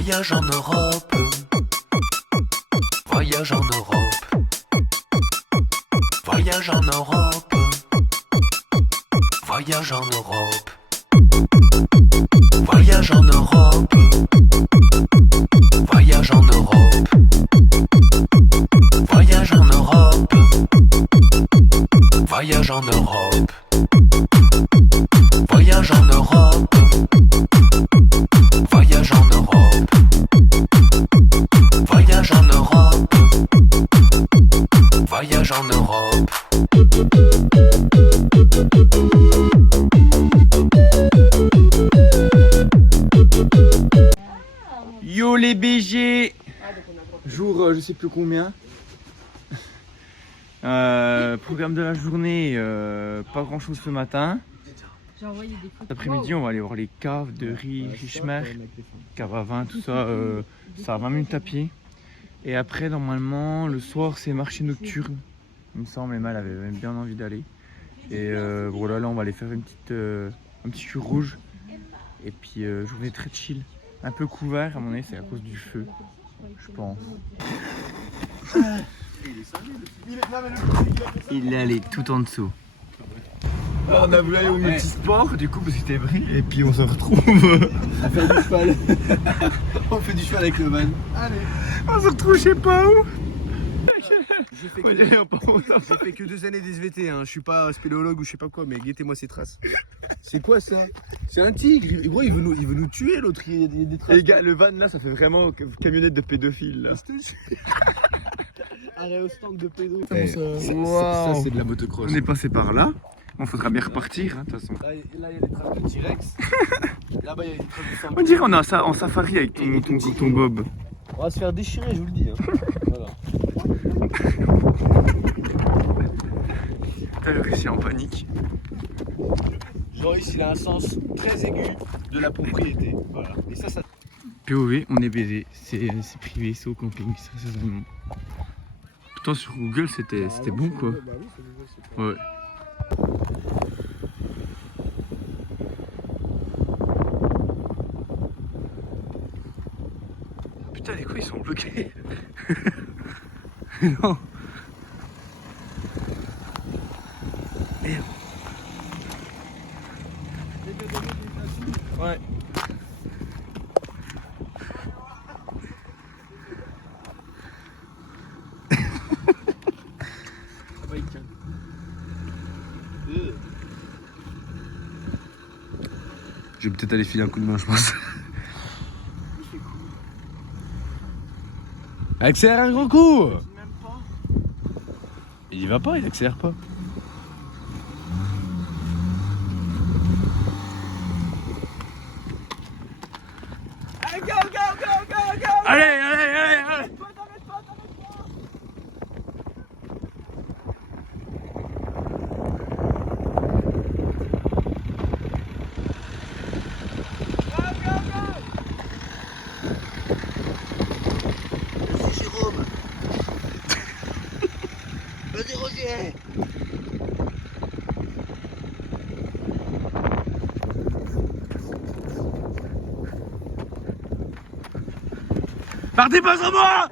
Voyage en Europe. Voyage en Europe. Voyage en Europe. Voyage en Europe. Voyage en Europe. Voyage en Europe. Voyage en Europe. Voyage en Europe. Voyage en Europe. Voyage en Europe. Voyage en Europe. Voyage en Europe. Yo les BG. Jour je sais plus combien. Programme de la journée, pas grand chose ce matin. Cet après-midi on va aller voir les caves de Richmer, cave à vin, tout ça, ça a 20 minutes à pied. Et après normalement le soir c'est marché nocturne, il me semble, Emma elle avait même bien envie d'aller. Et voilà, là on va aller faire un petit jus rouge. Et puis journée très chill, un peu couvert à mon avis, c'est à cause du feu, je pense. Il est allé tout en dessous. On a voulu aller au multisport du coup parce qu'il était pris et puis on se retrouve à faire du cheval. On fait du cheval avec le van. Allez. On se retrouve je sais pas où. J'ai fait que 2 années d'SVT, hein. Je suis pas spéléologue ou je sais pas quoi, mais guettez-moi ces traces. C'est quoi ça? C'est un tigre. Gros, il veut nous tuer l'autre, il y a des traces. Les gars, le van là ça fait vraiment camionnette de pédophile là. Arrêt au stand de pédo. Wow. Ça c'est de la motocross. On est passé par là. On faudra bien repartir hein, de toute façon. Là il y a des traces de T-Rex. Là-bas il y a des traces de sang. On dirait qu'on est en safari avec ton bob. On va se faire déchirer, je vous le dis. Hein. Voilà. T'as le Russie en panique. Joris il a un sens très aigu de la propriété. Voilà. Et ça. POV, on est baisé. C'est privé, c'est au camping, c'est vraiment. Pourtant sur Google c'était bon quoi. Ouais. Putain les couilles ils sont bloqués. Non. Merde. Ouais. Je vais peut-être aller filer un coup de main, je pense. Accélère un gros coup. Il y va pas, il accélère pas. Allez. Jérôme. Vas-y Roger. Partez pas sans moi.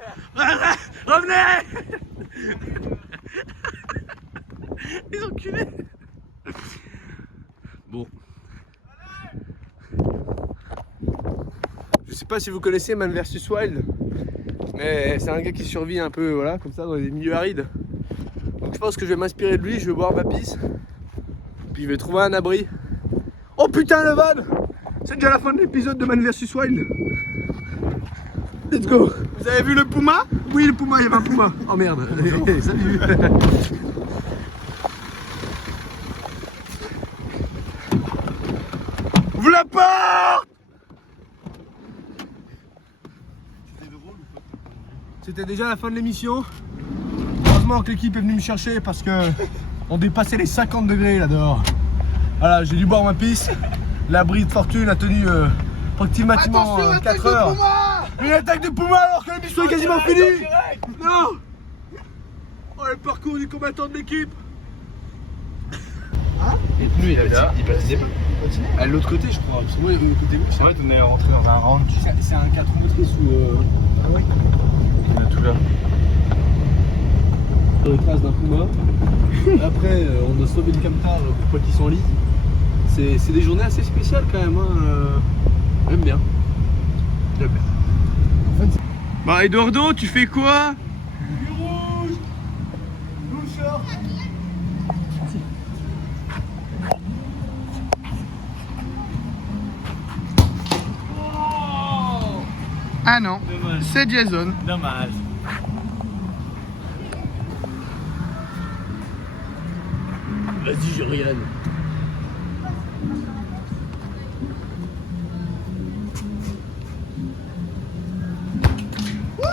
Revenez. Les enculés. Bon. Je sais pas si vous connaissez Man vs Wild, mais c'est un gars qui survit un peu, voilà, comme ça, dans des milieux arides. Donc je pense que je vais m'inspirer de lui, je vais boire ma pisse, puis je vais trouver un abri. Oh putain le van! C'est déjà la fin de l'épisode de Man vs Wild. Let's go! Vous avez vu le puma? Oui le puma, il y avait un puma. Oh merde, salut! Ouvre la porte! C'était déjà la fin de l'émission. Heureusement que l'équipe est venue me chercher parce que on dépassait les 50 degrés là dehors. Voilà, j'ai dû boire ma pisse. L'abri de fortune a tenu pratiquement 4 heures. Une attaque de puma alors que l'émission est quasiment finie. Non. Oh le parcours du combattant de l'équipe. Les pneus, ils passaient pas. À l'autre côté, je crois. Parce que moi, au côté gauche, Ouais, on est rentré dans un round. c'est un 4 motrices ou. Ah ouais. On est tout là. Dans les traces d'un Puma. Après, on a sauvé le camtar pour pas qu'ils s'enlisent. C'est des journées assez spéciales quand même. Hein. J'aime bien. J'aime bien. Bah, Eduardo, tu fais quoi? Ah non, c'est Jason. Dommage. Vas-y, Joriane.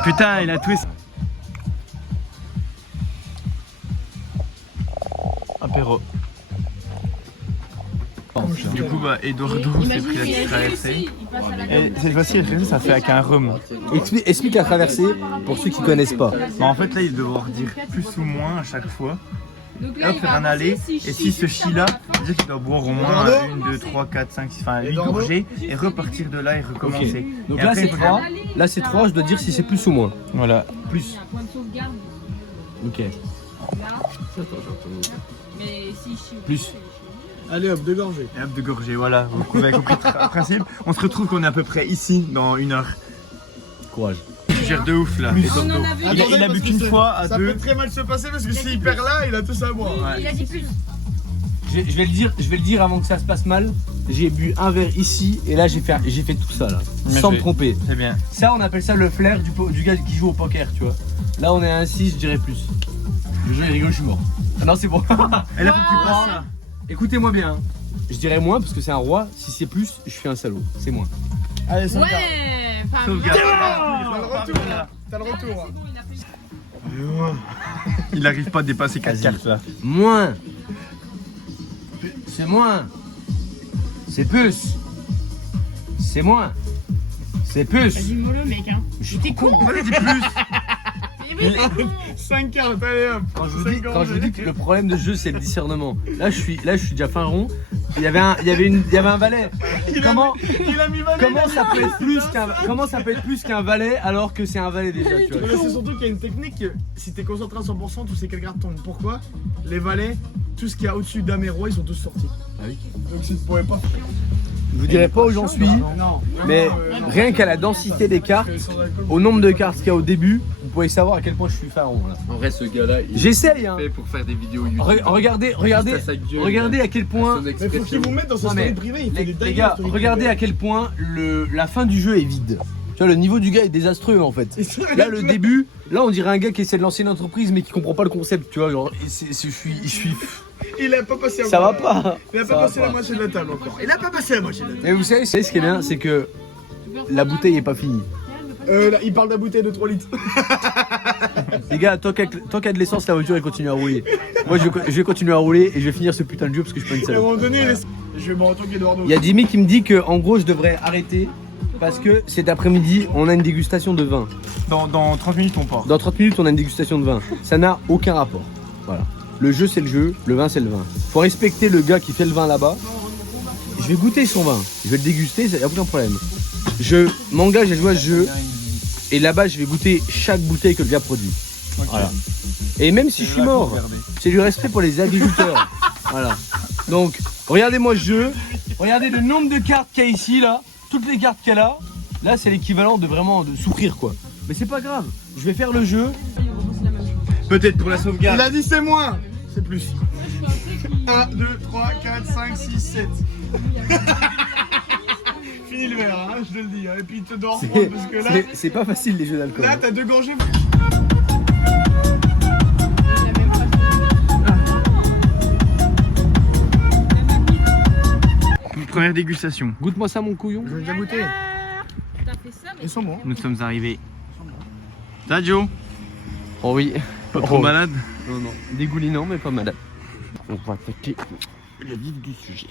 Putain, il a twist. Apéro. Du coup, bah, Eduardo s'est pris la petite traversée. Et cette fois-ci, la traversée, ça fait avec un rhum. Explique la traversée pour ceux qui connaissent pas. Bah, en fait, là, il va devoir dire plus ou moins à chaque fois. Et hop, faire un aller. Et si ce chie là, veut dire qu'il doit boire au moins 1, 2, 3, 4, 5, 6, enfin 8 gorgées et repartir de là et recommencer. Donc Et là, après, c'est il faut 3. faire- Là, c'est 3. Je dois dire si c'est plus ou moins. Voilà. Plus. Ok. Plus. Allez hop, 2 gorgées. Et hop, de gorgées, voilà. Vous avez compris le principe. On se retrouve qu'on est à peu près ici dans 1 heure. Courage. Tu gères de ouf là. Eduardo. Il a bu qu'une fois à Ça 2. peut très mal se passer parce que s'il perd là, il a tout ça à boire. Ouais. Il a dit plus. Je vais le dire avant que ça se passe mal. J'ai bu un verre ici et là j'ai fait tout ça là. Bien Sans me joué. tromper. C'est bien. Ça on appelle ça le flair du gars qui joue au poker, tu vois. Là on est à 1,6, je dirais plus. Le jeu il rigole, je suis mort. Ah non c'est bon. Et là, faut que tu passes ça. Écoutez-moi bien. Je dirais moins parce que c'est un roi. Si c'est plus, je suis un salaud. C'est moins. Allez, sauvegarde. Ouais. Enfin, Sauvegarde. T'as le retour là. T'as le retour. Il arrive pas à dépasser 4 cartes là. Moins. C'est moins. C'est plus. C'est moins. C'est plus. Vas-y, mollo, mec, hein. T'es con. Vas-y, dis plus. 5 cartes, allez hop. Quand je vous dis que le problème de ce jeu c'est le discernement. Là je suis déjà fin rond. Il y avait un valet. Comment Il a mis valet. Comment ça peut être plus qu'un valet alors que c'est un valet déjà, tu vois. Mais c'est surtout qu'il y a une technique que si t'es concentré à 100%, tu sais quelle carte tombe. Pourquoi? Les valets, tout ce qu'il y a au-dessus dame et roi, ils sont tous sortis. Ah oui. Donc tu ne pourrais pas. Je vous dirai pas où j'en suis, Non. mais rien qu'à la densité des cartes, au nombre de cartes qu'il y a au début, vous pouvez savoir à quel point je suis fin rond là. En vrai, ce gars-là, il J'essaye hein. est fait pour faire des vidéos YouTube. Regardez à quel point. Son Mais faut expression. qu'il vous mette dans sa Non, mais story privée, il fait des Les dingueries gars, en story regardez privée. à quel point la fin du jeu est vide. Tu vois, le niveau du gars est désastreux en fait. Là, le début, là, on dirait un gars qui essaie de lancer une entreprise mais qui comprend pas le concept. Tu vois, genre, je suis. Il a pas passé Ça va encore. pas. Il a Ça pas va passé pas. la moitié de la table encore. Il a pas passé la moitié de la table. Et vous savez ce qui est bien, c'est que la bouteille est pas finie. Là, il parle de la bouteille de 3 litres. Les gars, tant qu'il y a de l'essence, la voiture elle continue à rouler. Moi, je vais continuer à rouler et je vais finir ce putain de jeu parce que je suis pas une Et à un salope. moment donné, je vais me retourner qu'Eduardo. Il y a Jimmy qui me dit que en gros, je devrais arrêter parce que cet après-midi, on a une dégustation de vin. Dans 30 minutes, on part. Dans 30 minutes, on a une dégustation de vin. Ça n'a aucun rapport. Voilà. Le jeu, c'est le jeu, le vin, c'est le vin. Faut respecter le gars qui fait le vin là-bas. Je vais goûter son vin, je vais le déguster, ça y a aucun problème. Je m'engage à jouer à ce jeu et là-bas, je vais goûter chaque bouteille que le gars produit. Voilà. Et même si je suis mort, c'est du respect pour les agriculteurs. Voilà. Donc, regardez-moi ce jeu, regardez le nombre de cartes qu'il y a ici, là. Toutes les cartes qu'elle a, là, c'est l'équivalent de vraiment de souffrir, quoi. Mais c'est pas grave, je vais faire le jeu. Peut-être pour la sauvegarde. Il a dit c'est moins. C'est plus. 1, 2, 3, 4, 5, 6, 7. Fini le verre, hein, je te le dis. Hein. Et puis il te dort froid parce que là, C'est pas facile les jeux d'alcool. là t'as 2 gorgées. Première dégustation. Goûte-moi ça, mon couillon. Je vais déjà goûter. T'as fait ça, mais Ils sont bons. Nous sommes arrivés. Ça, Joe? Oh oui. Pas trop malade? Non, non. Dégoulinant, mais pas malade. On va attaquer le vif du sujet.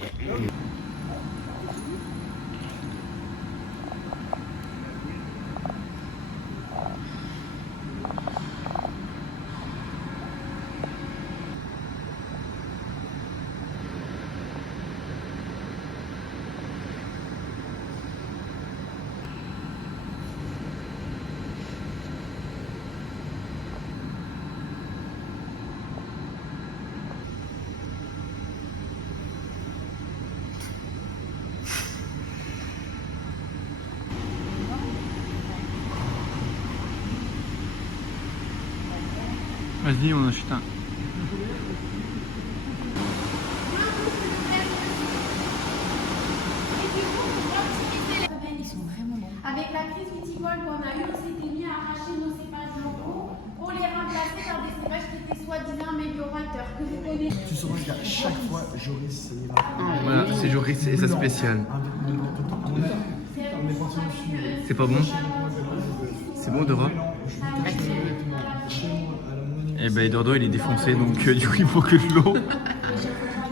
Vas-y, on achète un. Avec la crise viticole qu'on a eue, on s'était mis à arracher nos cépages locaux pour les remplacer par des cépages qui étaient soi-disant améliorateurs, que vous connaissez. Tu sauras qu'à chaque fois, Joris, ça y va. Voilà, c'est Joris et sa spéciale. C'est pas bon? C'est bon, Dora? Eh ben, Dordo, il est défoncé, donc du coup, il faut que de l'eau.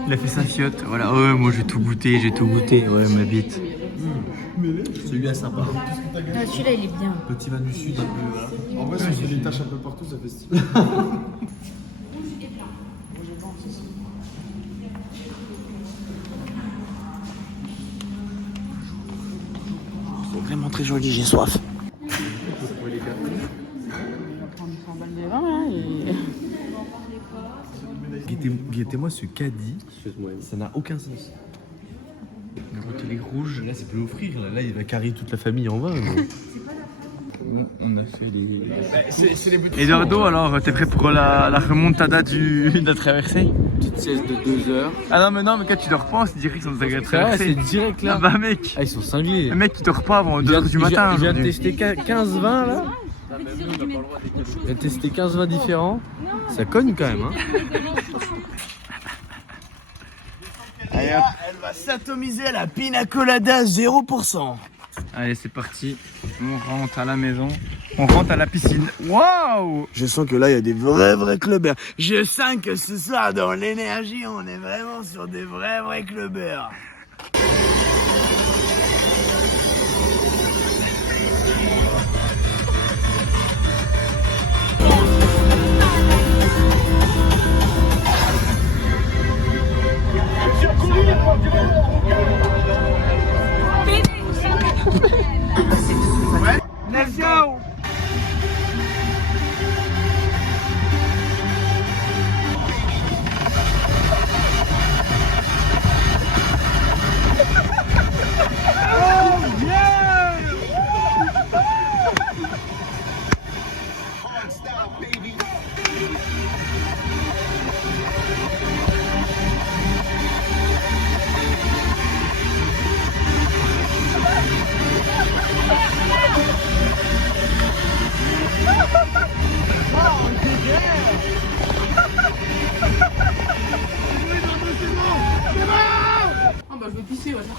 Il a fait sa fiotte. Voilà, ouais, moi j'ai tout goûté, Ouais, ma bite. Celui-là sympa. Celui-là, il est bien. Petit vin du sud, un peu. Voilà. En vrai, si on fait des tâches un peu partout, ça fait stylé. C'est vraiment très joli, j'ai soif. Guettez-moi ce caddie. Ça n'a aucun sens. Une bouteille rouge. Là, c'est plus offrir. Là, il va carrer toute la famille en vin. On a fait les. Eduardo, alors t'es prêt pour la remontada de la traversée? Petite sieste de 2 heures. Ah non, mais quand tu dors pas, on se dirait qu'ils sont de la traversée. C'est direct là. Bah mec, Ah, ils sont cinglés. le mec qui dort pas avant 2h du matin. Je viens de aujourd'hui. tester 15 vins là. J'ai testé 15 vins différents. Ça cogne quand même, hein. Allez, hop. Elle va s'atomiser à la pina colada 0%. Allez, c'est parti. On rentre à la maison. On rentre à la piscine. Waouh! Je sens que là, il y a des vrais clubbers. Je sens que ce soir, dans l'énergie, on est vraiment sur des vrais clubbers. Let's go!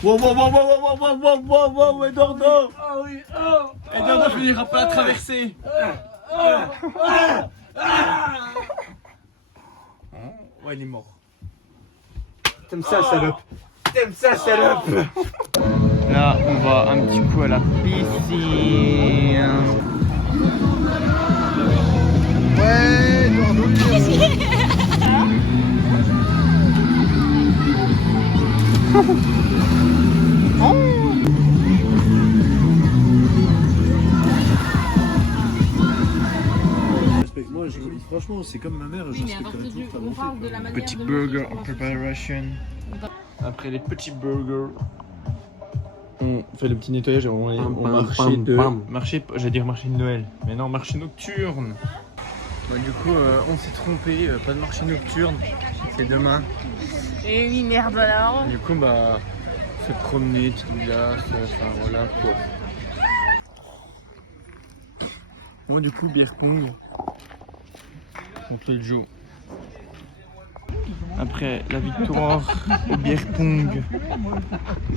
Wow, Eduardo! Eduardo finira pas la traversée. Ouais, il est mort. T'aimes ça, salope? T'aimes ça, salope? Là, on va un petit coup à la piscine. Ouais, Eduardo. Respecte-moi, franchement, c'est comme ma mère. Je respecterai toujours ta volonté. Petit burger en préparation. Après les petits burgers, on fait le petit nettoyage et on marché j'allais dire marché de Noël, mais non, marché nocturne. Ouais, du coup, on s'est trompé, pas de marché nocturne, c'est demain. Et oui, merde alors. Du coup, bah, se promener, petite glace, enfin voilà quoi. Bon, du coup, bière pong contre le Joe. Après la victoire au bière pong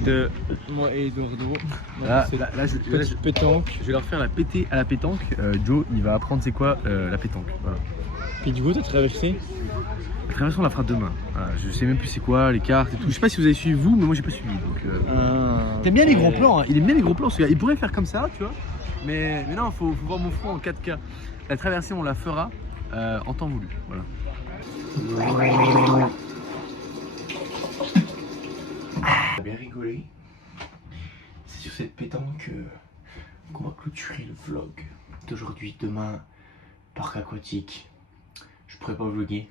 de moi et Eduardo. Là, je Pétanque. vais leur faire la pété à la pétanque. Joe, il va apprendre c'est quoi la pétanque. Voilà. Et du coup, t'as traversé? La traversée, on la fera demain. Voilà, je sais même plus c'est quoi, les cartes et tout. Je sais pas si vous avez suivi vous, mais moi j'ai pas suivi. Donc, T'aimes bien les gros plans, hein. Il aime bien les gros plans, ce gars. Il pourrait faire comme ça, tu vois. Mais non, faut voir mon front en 4K. La traversée, on la fera en temps voulu. Voilà. On a bien rigolé. C'est sur cette pétanque qu'on va clôturer le vlog d'aujourd'hui. Demain, parc aquatique. Je pourrais pas vlogger.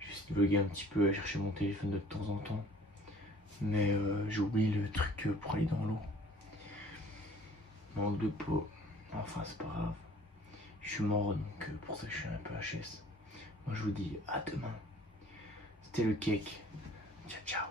Je vais essayer de vlogger un petit peu, à chercher mon téléphone de temps en temps. Mais j'ai oublié le truc pour aller dans l'eau. Manque de peau. Enfin, c'est pas grave. Je suis mort, donc pour ça je suis un peu HS. Moi je vous dis à demain. C'était le cake. Ciao ciao.